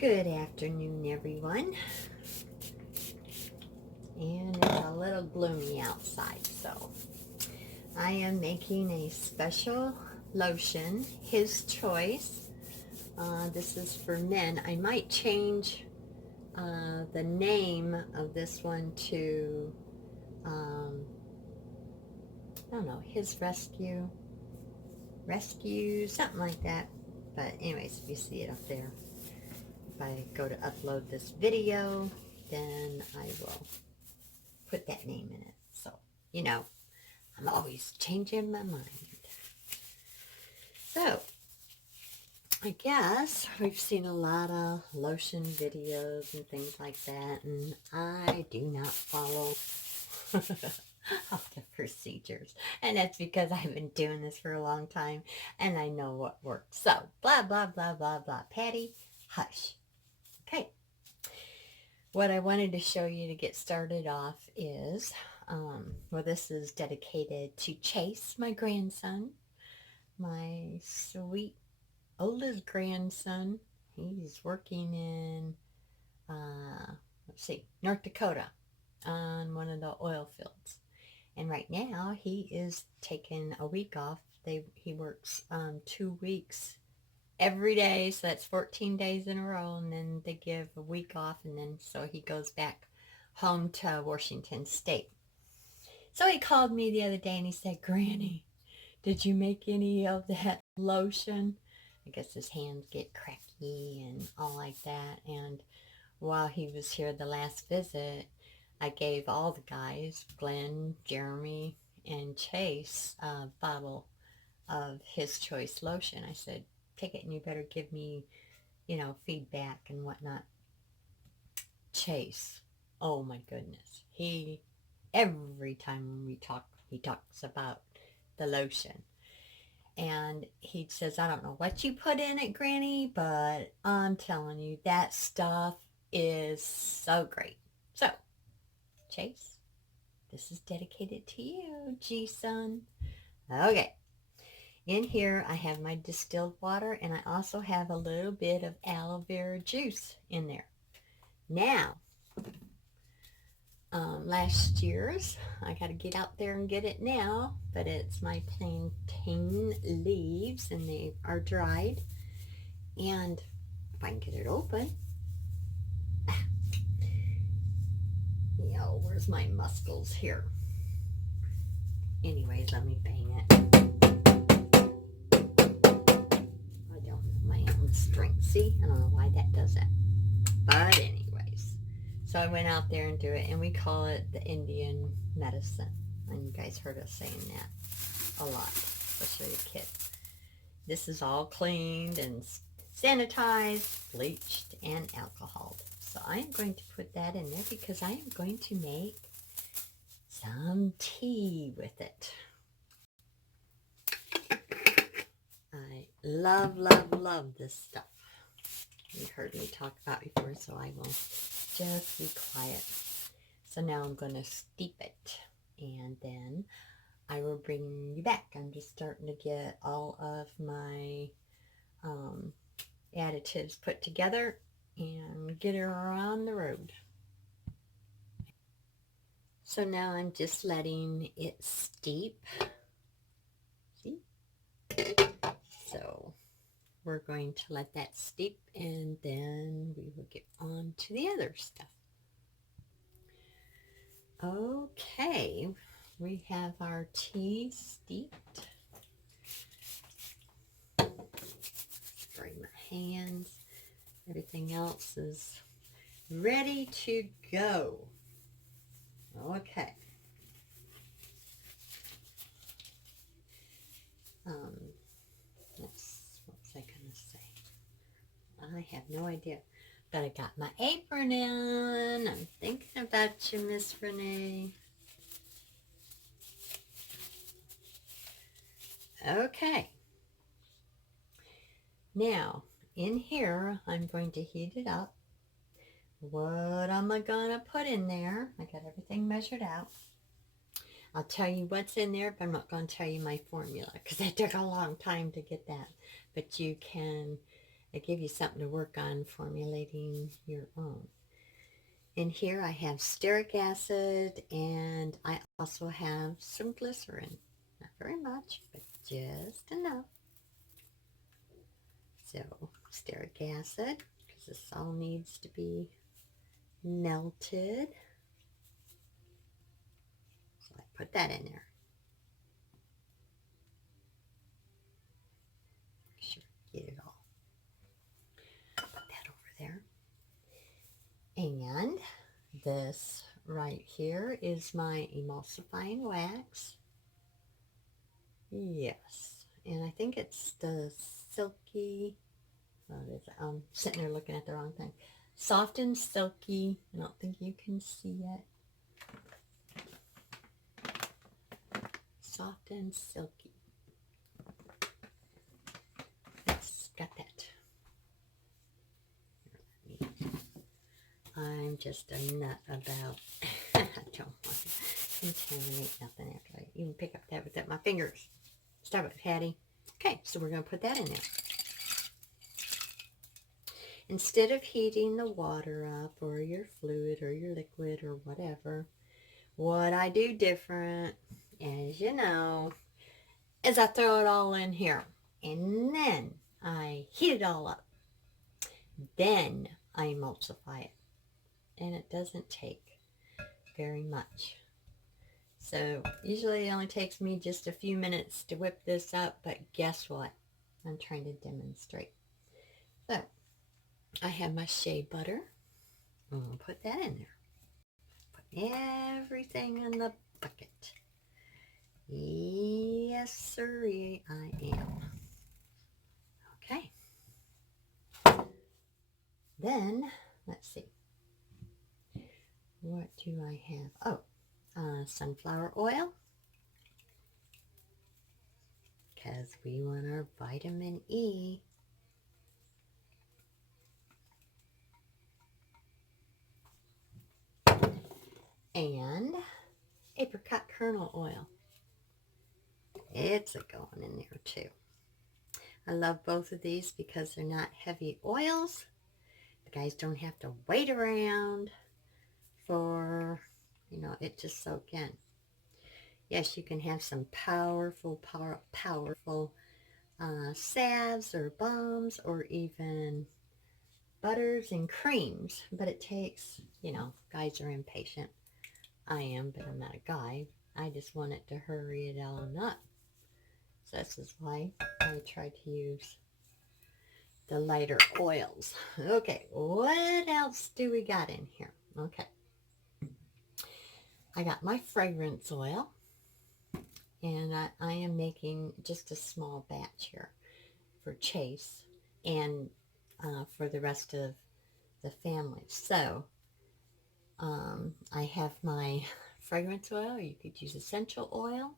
Good afternoon, everyone. And it's a little gloomy outside, so I am making a special lotion, his choice. This is for men. I might change the name of this one to, I don't know, his rescue, something like that. But anyways, if you see it up there, if I go to upload this video, then I will put that name in it. So, you know, I'm always changing my mind. So, I guess we've seen a lot of lotion videos and things like that, and I do not follow all the procedures. And that's because I've been doing this for a long time, and I know what works. So, blah, blah, blah, blah, blah. Patty, hush. Okay. What I wanted to show you to get started off is, well, this is dedicated to Chase, my grandson, my sweet oldest grandson. He's working in, let's see, North Dakota on one of the oil fields. And right now he is taking a week off. He works 2 weeks every day, so that's 14 days in a row, and then they give a week off, and then so he goes back home to Washington State. So he called me the other day and he said, "Granny, did you make any of that lotion?" I guess his hands get cracky and all like that. And while he was here the last visit, I gave all the guys, Glenn, Jeremy, and Chase, a bottle of his choice lotion. I said, "Take it and you better give me, feedback and whatnot." Chase, oh my goodness. Every time when we talk, he talks about the lotion. And he says, "I don't know what you put in it, Granny, but I'm telling you, that stuff is so great." So, Chase, this is dedicated to you, G-son. Okay. In here, I have my distilled water, and I also have a little bit of aloe vera juice in there. Now, last year's, I got to get out there and get it now, but it's my plantain leaves, and they are dried. And if I can get it open, where's my muscles here? Anyways, let me bang it. I don't know my own strength. See, I don't know why that does that. But anyways, so I went out there and do it, and we call it the Indian medicine. And you guys heard us saying that a lot, especially the kids. This is all cleaned and sanitized, bleached, and alcoholed. So I am going to put that in there because I am going to make some tea with it. I love, love, love this stuff. You've heard me talk about it before, so I will just be quiet. So now I'm going to steep it, and then I will bring you back. I'm just starting to get all of my additives put together and get her on the road. So now I'm just letting it steep. See? So we're going to let that steep, and then we will get on to the other stuff. Okay, we have our tea steeped. Spray my hands. Everything else is ready to go. Okay. What was I going to say? I have no idea. But I got my apron in. I'm thinking about you, Miss Renee. Okay. Now, in here, I'm going to heat it up. What am I going to put in there? I got everything measured out. I'll tell you what's in there, but I'm not going to tell you my formula because that took a long time to get that. But you can They give you something to work on formulating your own. In here I have stearic acid, and I also have some glycerin. Not very much, but just enough. So stearic acid, because this all needs to be melted. So I put that in there. Make sure get it all. Put that over there. And this right here is my emulsifying wax. Yes, and I think it's the silky, what is it? I'm sitting there looking at the wrong thing. Soft and silky. I don't think you can see it. Soft and silky. It's got that. I'm just a nut about, I don't want to contaminate nothing after I even pick up that with my fingers. Stop it, Patty. Okay, so we're going to put that in there. Instead of heating the water up or your fluid or your liquid or whatever, what I do different, as you know, is I throw it all in here. And then I heat it all up. Then I emulsify it. And it doesn't take very much. So usually it only takes me just a few minutes to whip this up, but guess what? I'm trying to demonstrate. So I have my shea butter. I'm going to put that in there. Put everything in the bucket. Yes, sirree, I am. Okay. Then, let's see. What do I have? Oh, sunflower oil. Because we want our vitamin E. And apricot kernel oil. It's going in there too. I love both of these because they're not heavy oils. The guys don't have to wait around for, it to soak in. Yes, you can have some powerful salves or balms or even butters and creams, but it takes, guys are impatient. I am, but I'm not a guy. I just want it to hurry it on up. So this is why I try to use the lighter oils. Okay, what else do we got in here? Okay, I got my fragrance oil, and I am making just a small batch here for Chase and for the rest of the family. So I have my fragrance oil. You could use essential oil,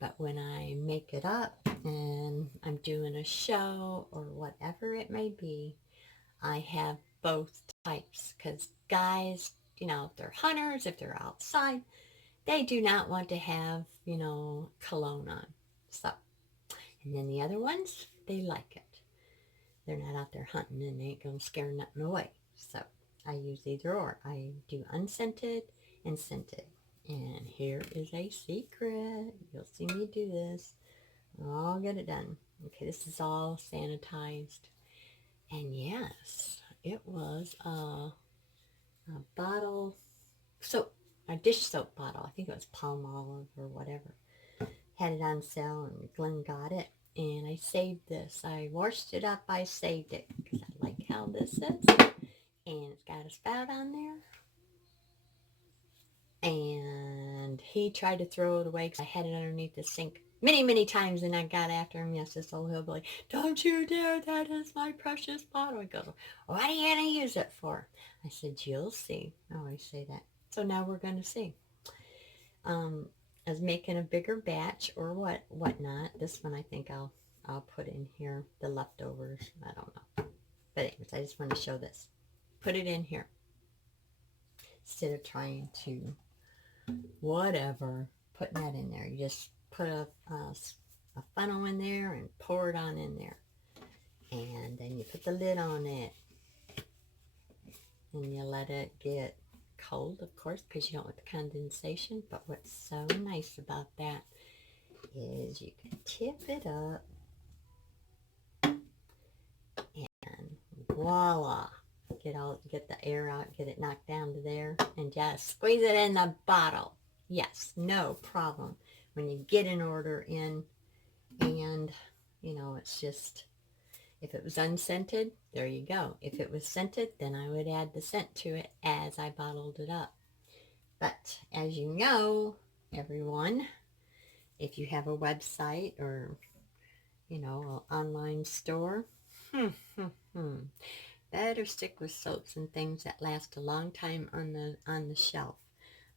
but when I make it up and I'm doing a show or whatever it may be, I have both types, because guys, if they're hunters, if they're outside, they do not want to have, cologne on. So, and then the other ones, they like it. They're not out there hunting and they ain't going to scare nothing away. So I use either or. I do unscented and scented. And here is a secret. You'll see me do this. I'll get it done. Okay, this is all sanitized. And yes, it was a bottle soap, a dish soap bottle. I think it was Palmolive or whatever. Had it on sale and Glenn got it. And I saved this. I washed it up. I saved it because I like how this is. And it's got a spout on there. And he tried to throw it away because I had it underneath the sink many times, and I got after him. Yes, this old hillbilly. Don't you dare, that is my precious bottle. He goes, what are you going to use it for? I said, you'll see. I always say that. So now we're going to see. I was making a bigger batch or whatnot. This one I think I'll put in here, the leftovers. I don't know. But anyways, I just want to show this. Put it in here. Instead of trying to putting that in there. You just put a funnel in there and pour it on in there. And then you put the lid on it. And you let it get cold, of course, because you don't want the condensation. But what's so nice about that is you can tip it up. And voila. Get the air out, get it knocked down to there, and just squeeze it in the bottle. Yes, no problem. When you get an order in, and it's just, if it was unscented, there you go. If it was scented, then I would add the scent to it as I bottled it up. But as you know, everyone, if you have a website or an online store, better stick with soaps and things that last a long time on the shelf.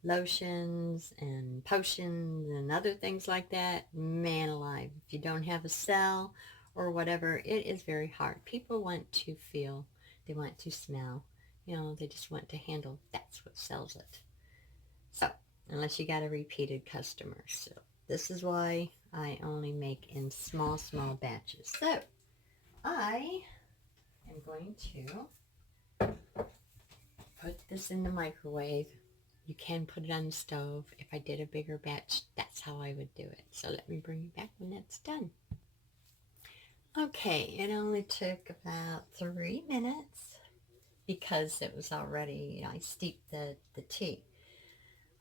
Lotions and potions and other things like that, man alive, if you don't have a cell or whatever, it is very hard. People want to feel, they want to smell, they just want to handle. That's what sells it. So unless you got a repeated customer. So this is why I only make in small batches. So I am going to put this in the microwave. You can put it on the stove. If I did a bigger batch, that's how I would do it. So let me bring you back when that's done. Okay, it only took about 3 minutes because it was already, I steeped the tea.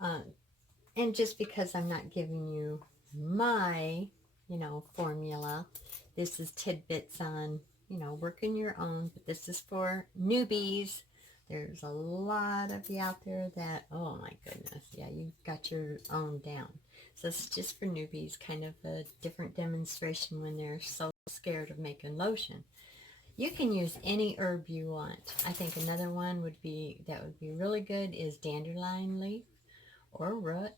And just because I'm not giving you my, formula, this is tidbits on, working your own, but this is for newbies. There's a lot of you out there that, oh my goodness, yeah, you've got your own down. So it's just for newbies, kind of a different demonstration when they're so scared of making lotion. You can use any herb you want. I think another one would be really good is dandelion leaf or root.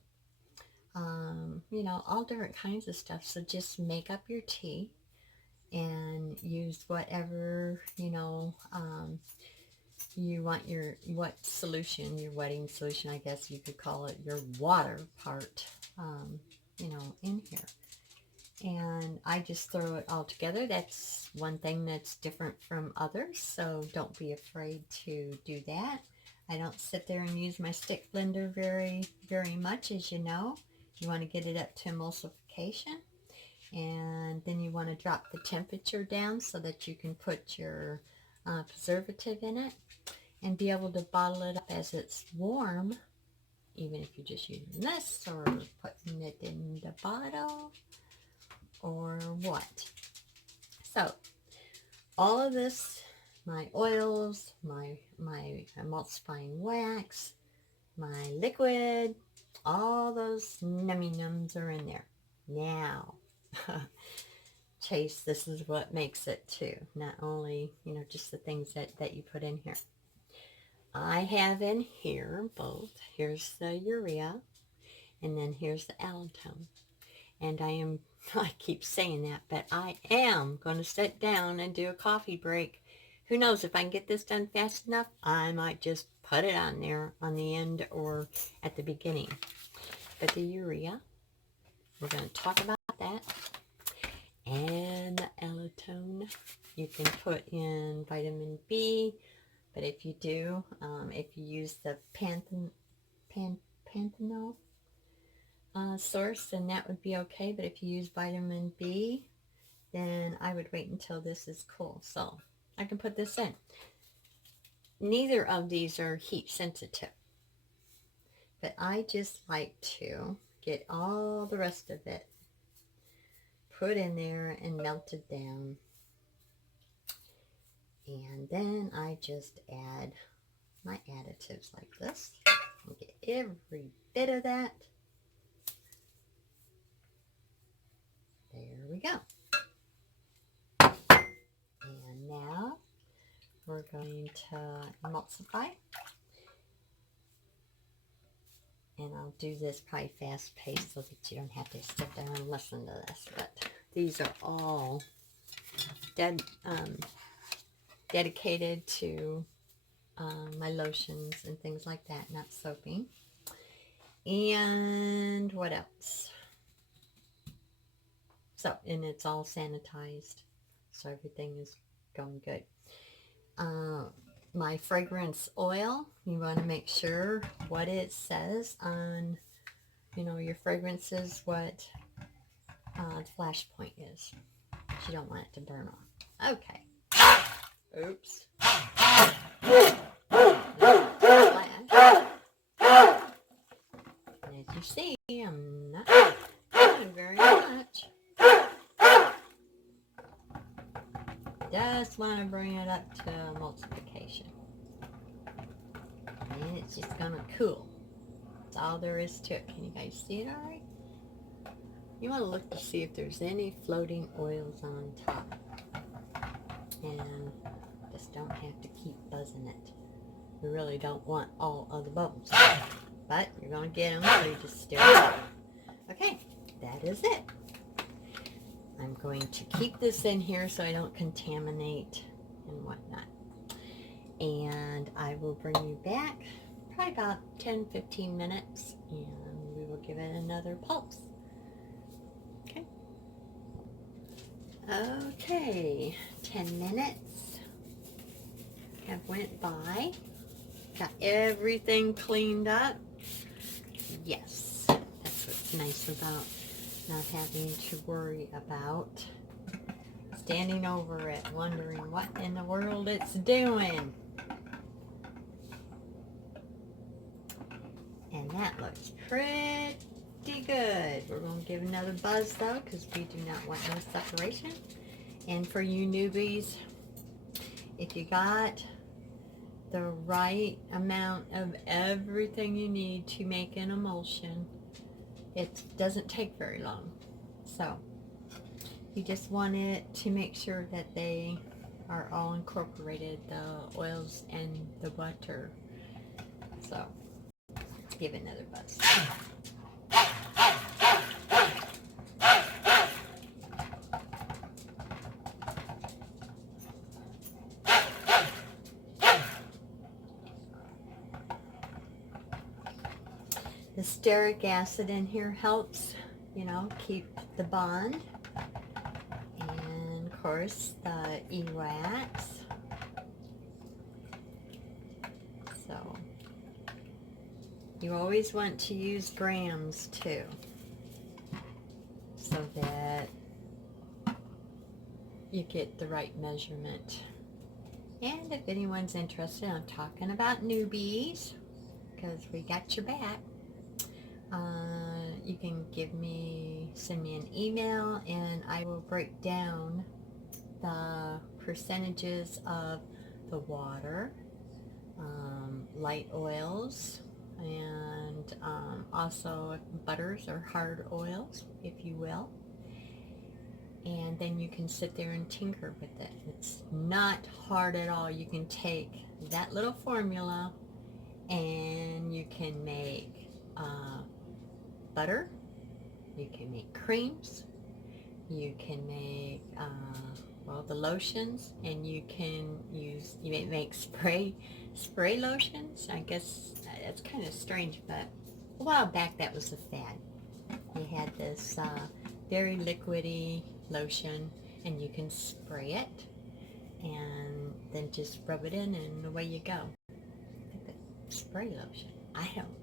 All different kinds of stuff. So just make up your tea and use whatever, you want what solution, your wedding solution, I guess you could call it, your water part, in here. And I just throw it all together. That's one thing that's different from others, so don't be afraid to do that. I don't sit there and use my stick blender very, very much, as you know. You want to get it up to emulsification, and then you want to drop the temperature down so that you can put your preservative in it and be able to bottle it up as it's warm, even if you're just using this or putting it in the bottle or what. So all of this, my oils, my emulsifying wax, my liquid, all those nummy nums are in there. Now, Chase, this is what makes it too. Not only, just the things that you put in here. I have in here both. Here's the Urea, and then here's the Allantoin. And I keep saying that, but I am going to sit down and do a coffee break. Who knows, if I can get this done fast enough, I might just put it on there on the end or at the beginning. But the Urea, we're going to talk about that. And the Allantoin, you can put in vitamin B, but if you do, if you use the Plantain source, then that would be okay. But if you use vitamin B, then I would wait until this is cool. So I can put this in. Neither of these are heat sensitive, but I just like to get all the rest of it put in there and melted down. And then I just add my additives like this and get every bit of that. There we go. And now we're going to emulsify. And I'll do this probably fast paced so that you don't have to sit there and listen to this. But these are all dedicated to my lotions and things like that, not soaping. And what else? So, and it's all sanitized. So everything is going good. My fragrance oil, you want to make sure what it says on, you know, your fragrances, what the flash point is. You don't want it to burn off. Okay. Oops. Flash. And as you see, I'm not doing very much. Just want to bring it up to emulsification. And it's just going to cool. That's all there is to it. Can you guys see it all right? You want to look to see if there's any floating oils on top. And just don't have to keep buzzing it. We really don't want all of the bubbles. But you're going to get them, so you just stir it up. Okay, that is it. I'm going to keep this in here so I don't contaminate and whatnot. And I will bring you back probably about 10-15 minutes, and we will give it another pulse. Okay. Okay, 10 minutes have went by. Got everything cleaned up. Yes, that's what's nice about not having to worry about standing over it, wondering what in the world it's doing. And that looks pretty good. We're going to give another buzz though, because we do not want no separation. And for you newbies, if you got the right amount of everything you need to make an emulsion, it doesn't take very long. So you just want it to make sure that they are all incorporated, the oils and the water. So let's give it another buzz. The stearic acid in here helps, you know, keep the bond. And of course the E-wax. So you always want to use grams too, so that you get the right measurement. And if anyone's interested, I'm talking about newbies, because we got your back. You can send me an email, and I will break down the percentages of the water, light oils, and also butters or hard oils, if you will. And then you can sit there and tinker with it. It's not hard at all. You can take that little formula and you can make butter, you can make creams, you can make well, the lotions, and you may make spray lotions. I guess that's kind of strange, but a while back that was a fad. They had this very liquidy lotion, and you can spray it and then just rub it in and away you go. Spray lotion, I don't know.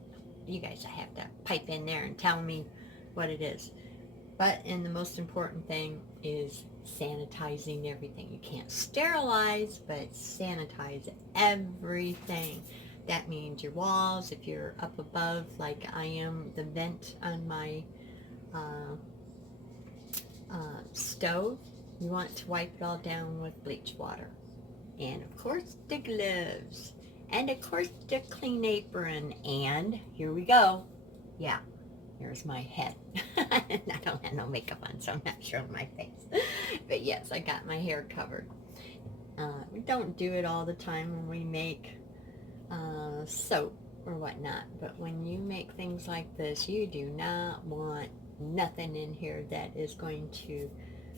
You guys have to pipe in there and tell me what it is. But and the most important thing is sanitizing everything. You can't sterilize, but sanitize everything. That means your walls, if you're up above like I am, the vent on my stove, you want to wipe it all down with bleach water. And of course the gloves. And of course the clean apron. And here we go. Yeah, here's my head. I don't have no makeup on, so I'm not showing my face. But yes, I got my hair covered. We don't do it all the time when we make soap or whatnot. But when you make things like this, you do not want nothing in here that is going to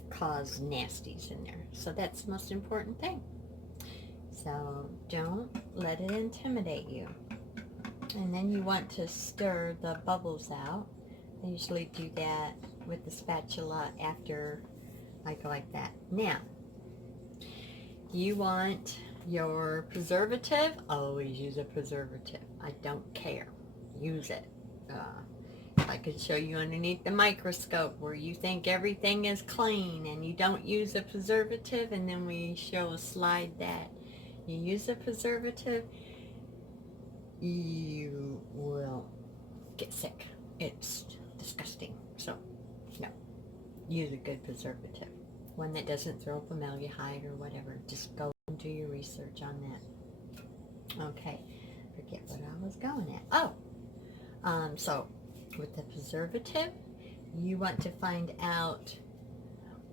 cause nasties in there. So that's the most important thing. So don't let it intimidate you. And then you want to stir the bubbles out. I usually do that with the spatula after I go like that. Now, You want your preservative? Always use a preservative. I don't care. Use it. If I could show you underneath the microscope where you think everything is clean and you don't use a preservative, and then we show a slide that you use a preservative, you will get sick. It's disgusting. So, no. Use a good preservative. One that doesn't throw formaldehyde or whatever. Just go and do your research on that. Okay. Forget what I was going at. Oh! So, with the preservative, you want to find out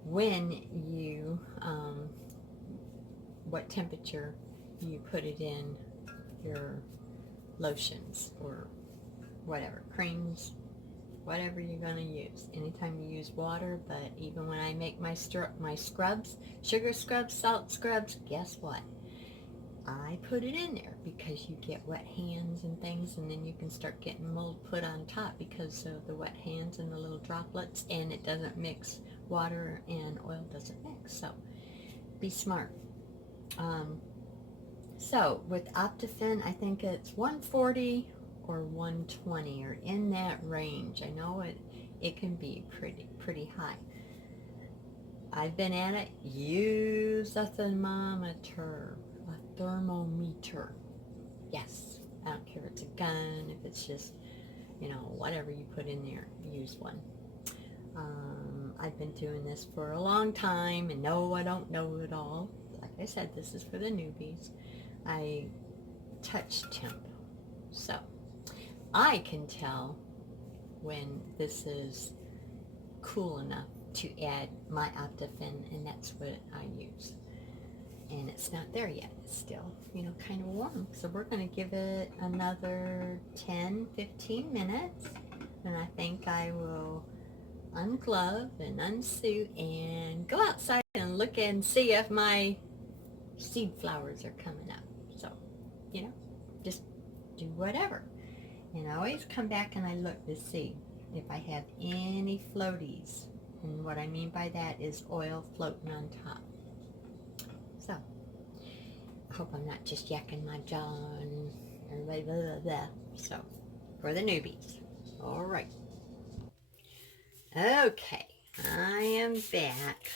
when you, what temperature you put it in your lotions or whatever, creams, whatever you're going to use. Anytime you use water, but even when I make my scrubs, sugar scrubs, salt scrubs, guess what? I put it in there because you get wet hands and things, and then you can start getting mold put on top because of the wet hands and the little droplets, and it doesn't mix. Water and oil doesn't mix, so be smart. So with Optifin, I think it's 140 or 120 or in that range. I know it can be pretty high. I've been at it. Use a thermometer. Yes, I don't care if it's a gun, if it's just, you know, whatever you put in there, use one. I've been doing this for a long time, and no, I don't know it all. Like I said, this is for the newbies. I touch temp, so I can tell when this is cool enough to add my Optifin, and that's what I use. And it's not there yet. It's still, you know, kind of warm. So we're going to give it another 10-15 minutes. And I think I will unglove and unsuit and go outside and look and see if my seed flowers are coming up. So, you know, just do whatever. And I always come back and I look to see if I have any floaties. And what I mean by that is oil floating on top. So, I hope I'm not just yakking my jaw and everybody blah, blah, blah. So, for the newbies. All right. Okay, I am back.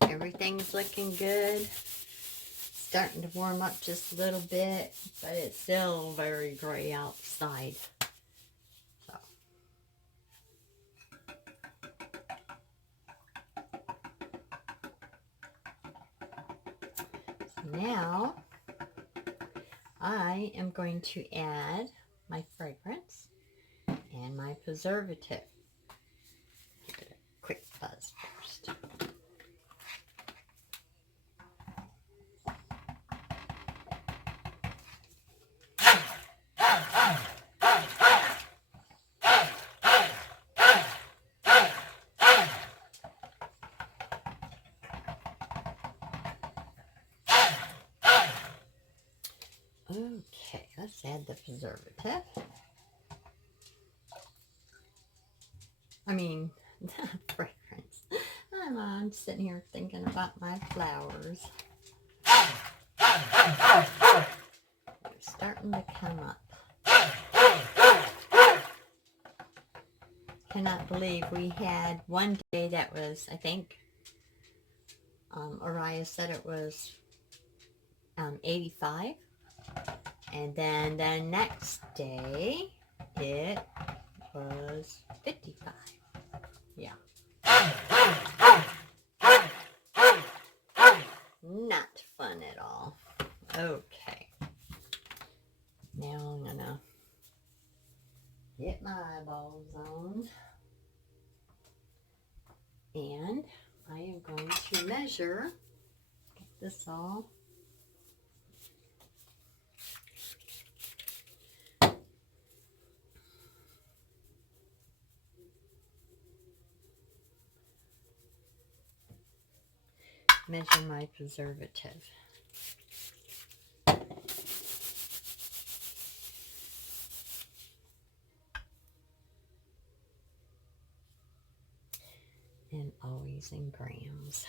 Everything's looking good. Starting to warm up just a little bit, but it's still very gray outside. So. Now, I am going to add my fragrance and my preservative. Give it a quick buzz first. Okay, let's add the preservative. I mean, the fragrance. I'm sitting here thinking about my flowers. They're starting to come up. Cannot believe we had one day that was, I think, Uriah said it was 85. And then the next day, it was 55. Yeah. Not fun at all. Okay. Now I'm gonna get my eyeballs on. And I am going to measure. Get this all. Measure my preservative. And always in grams.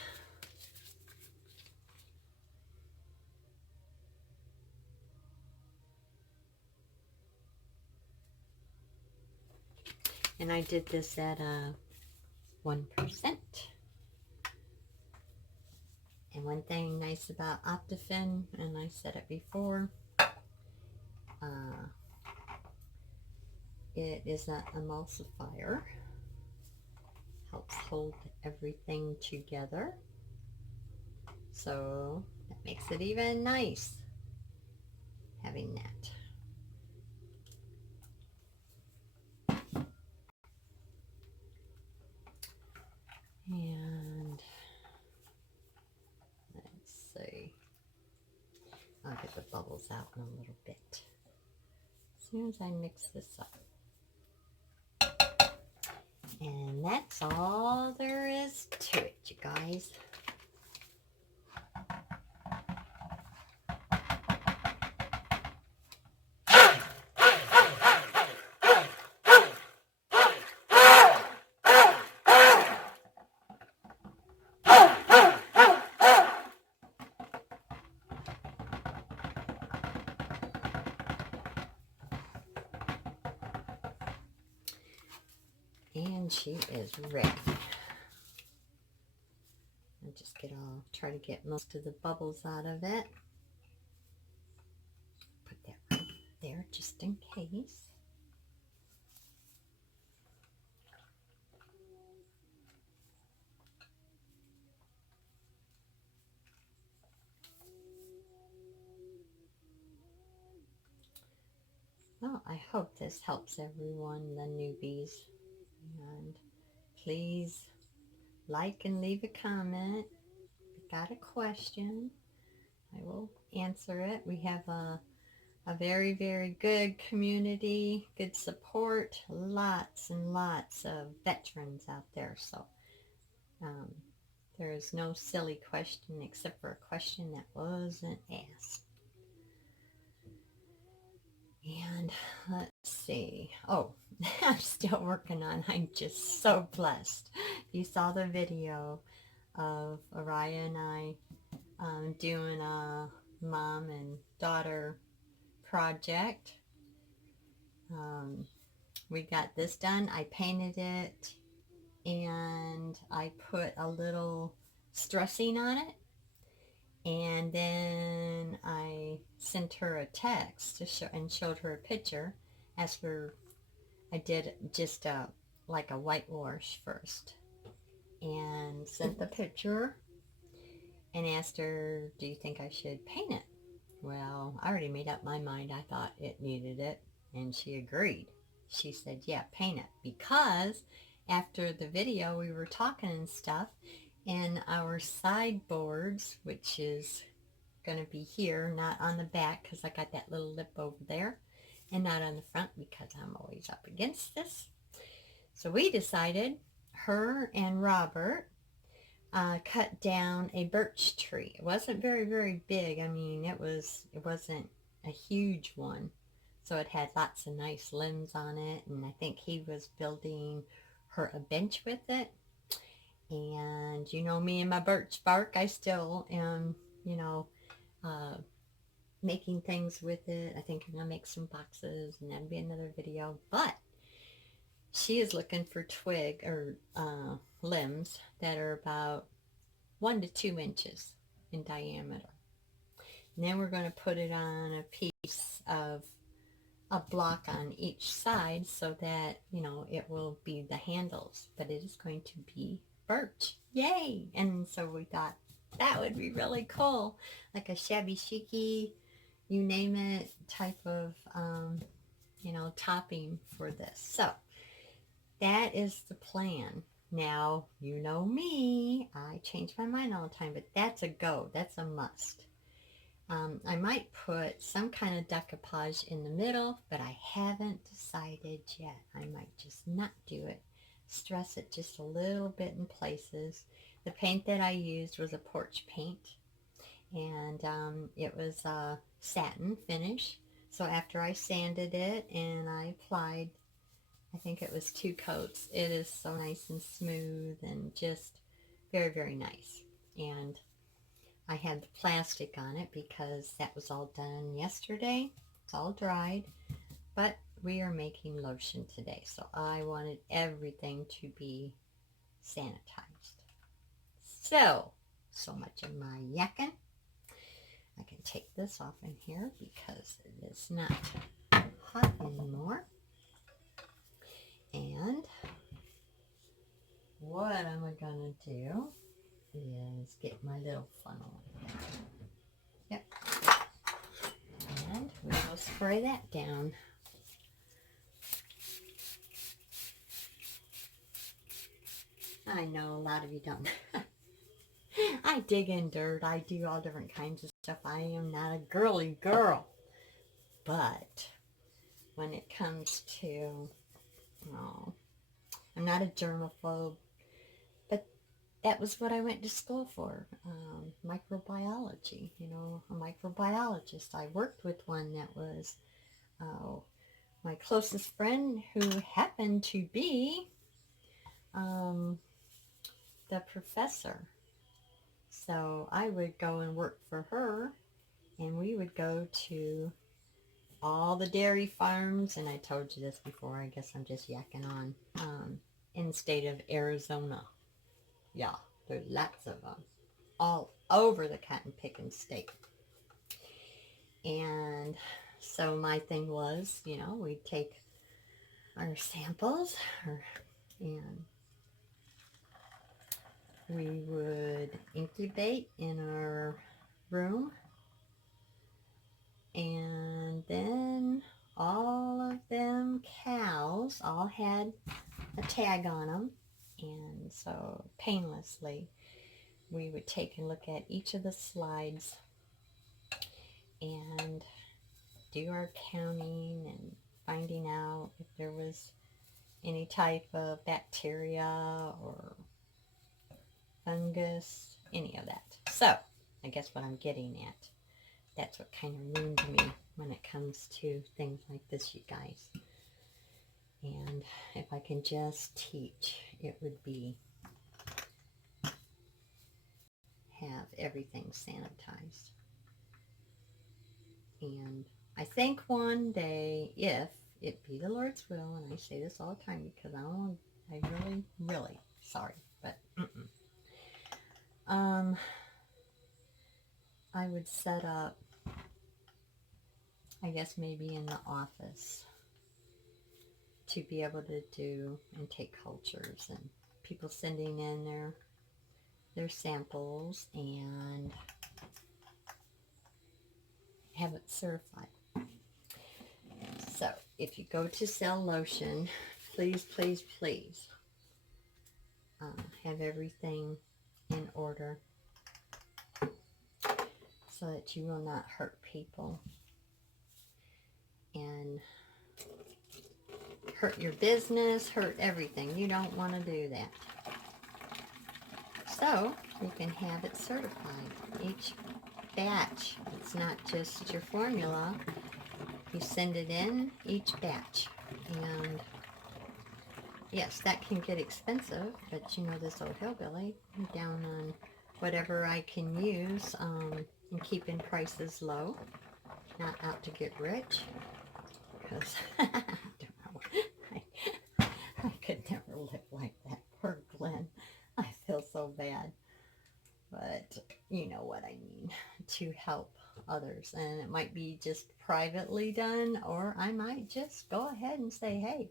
And I did this at 1%. And one thing nice about Optifin, and I said it before, it is an emulsifier. Helps hold everything together. So that makes it even nice having that. And let's see. I'll get the bubbles out in a little bit. As soon as I mix this up. And that's all there is to it, you guys. And she is ready. I'll just try to get most of the bubbles out of it. Put that right there just in case. Well, I hope this helps everyone, the newbies. And please like and leave a comment. If you got a question, I will answer it. We have a very, very good community, good support, lots and lots of veterans out there. So there is no silly question except for a question that wasn't asked. And let's see. Oh, I'm still working on, I'm just so blessed. You saw the video of Araya and I doing a mom and daughter project. We got this done. I painted it and I put a little stressing on it. And then I sent her a text to show, and showed her a picture. Asked her, I did just like a whitewash first, and sent the picture and asked her, do you think I should paint it? Well, I already made up my mind. I thought it needed it, and she agreed. She said, yeah, paint it, because after the video we were talking and stuff, and our sideboards, which is going to be here, not on the back because I got that little lip over there, and not on the front because I'm always up against this. So we decided, her and Robert cut down a birch tree. It wasn't very, very big. I mean, it wasn't a huge one. So it had lots of nice limbs on it, and I think he was building her a bench with it. And you know me and my birch bark, I still am, you know, making things with it. I think I'm going to make some boxes, and that'll be another video. But she is looking for twig or limbs that are about 1 to 2 inches in diameter. And then we're going to put it on a piece of a block on each side so that, you know, it will be the handles, but it is going to be birch. Yay! And so we thought that would be really cool, like a shabby chicy, you name it, type of you know, topping for this. So that is the plan. Now, you know me, I change my mind all the time, but that's a go. That's a must. I might put some kind of decoupage in the middle, but I haven't decided yet. I might just not do it. Stress it just a little bit in places. The paint that I used was a porch paint, and it was a satin finish. So after I sanded it and I applied, I think it was 2 coats, it is so nice and smooth and just very, very nice. And I had the plastic on it because that was all done yesterday. It's all dried. But we are making lotion today, so I wanted everything to be sanitized. So much of my yakking. I can take this off in here because it is not hot anymore. And what am I gonna do is get my little funnel. Yep. And we will spray that down. I know a lot of you don't. I dig in dirt. I do all different kinds of stuff. I am not a girly girl. But when it comes to, oh, I'm not a germaphobe. But that was what I went to school for. Microbiology. You know, a microbiologist. I worked with one that was my closest friend who happened to be the professor. So I would go and work for her, and we would go to all the dairy farms, and I told you this before, I guess I'm just yakking on, in the state of Arizona. Yeah, there's lots of them all over the cotton picking state. And so my thing was, you know, we'd take our samples and we would incubate in our room, and then all of them cows all had a tag on them, and so painlessly we would take and look at each of the slides and do our counting and finding out if there was any type of bacteria or fungus, any of that. So I guess what I'm getting at, that's what kind of ruined me when it comes to things like this, you guys. And if I can just teach, it would be have everything sanitized. And I think one day, if it be the Lord's will, and I say this all the time because I really, sorry, but I would set up, I guess maybe in the office, to be able to do and take cultures, and people sending in their samples and have it certified. So if you go to sell lotion, please, please, please have everything in order so that you will not hurt people and hurt your business, hurt everything. You don't want to do that. So you can have it certified. Each batch, it's not just your formula. You send it in each batch. And yes, that can get expensive, but you know, this old hillbilly, I'm down on whatever I can use and keeping prices low. Not out to get rich, because I don't know. I could never live like that. Poor Glenn. I feel so bad. But you know what I mean, to help others. And it might be just privately done, or I might just go ahead and say, hey,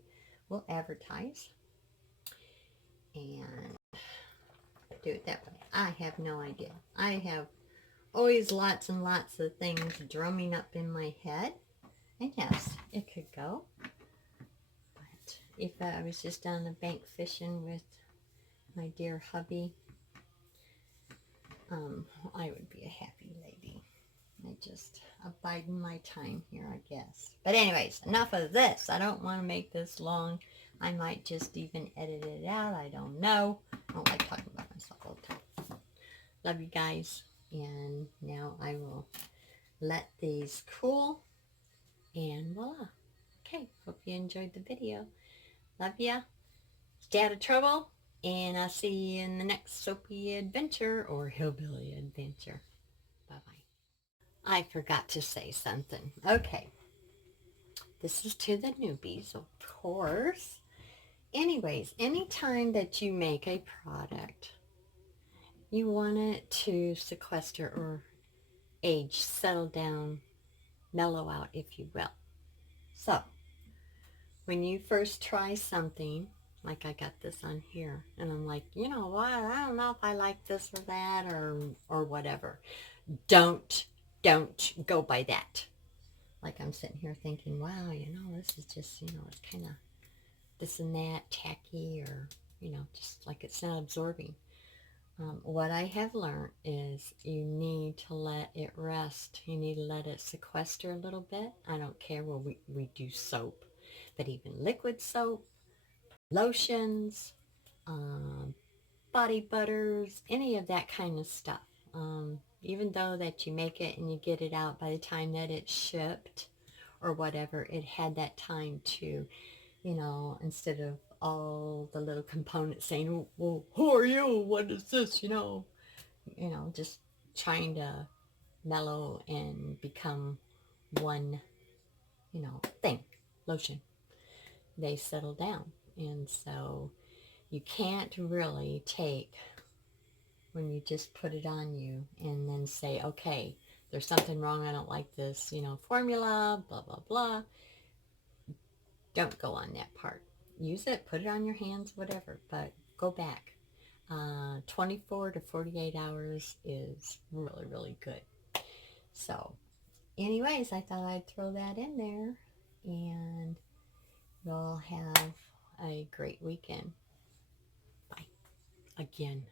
we'll advertise and do it that way. I have no idea. I have always lots and lots of things drumming up in my head. And yes, it could go. But if I was just on the bank fishing with my dear hubby, I would be a happy lady. I just abiding my time here, I guess. But anyways, enough of this. I don't want to make this long. I might just even edit it out. I don't know. I don't like talking about myself all the time. Love you guys. And now I will let these cool. And voila. Okay, hope you enjoyed the video. Love ya. Stay out of trouble. And I'll see you in the next soapy adventure or hillbilly adventure. Bye-bye. I forgot to say something. Okay. this is to the newbies, of course. Anyways, anytime that you make a product, you want it to sequester or age, settle down, mellow out, if you will. So, when you first try something, like I got this on here, and I'm like, you know what, I don't know if I like this or that or whatever. Don't go by that. Like I'm sitting here thinking, wow, this is just, it's kind of this and that, tacky, or, just like it's not absorbing. What I have learned is you need to let it rest. You need to let it sequester a little bit. I don't care where we do soap, but even liquid soap, lotions, um, body butters, any of that kind of stuff. Even though that you make it and you get it out, by the time that it's shipped or whatever, it had that time to, instead of all the little components saying, well, who are you? What is this? Just trying to mellow and become one, thing, lotion. They settle down. And so you can't really take, when you just put it on you and then say, okay, there's something wrong, I don't like this, formula, blah, blah, blah. Don't go on that part. Use it, put it on your hands, whatever, but go back. 24 to 48 hours is really, really good. So, anyways, I thought I'd throw that in there, and y'all have a great weekend. Bye. Again.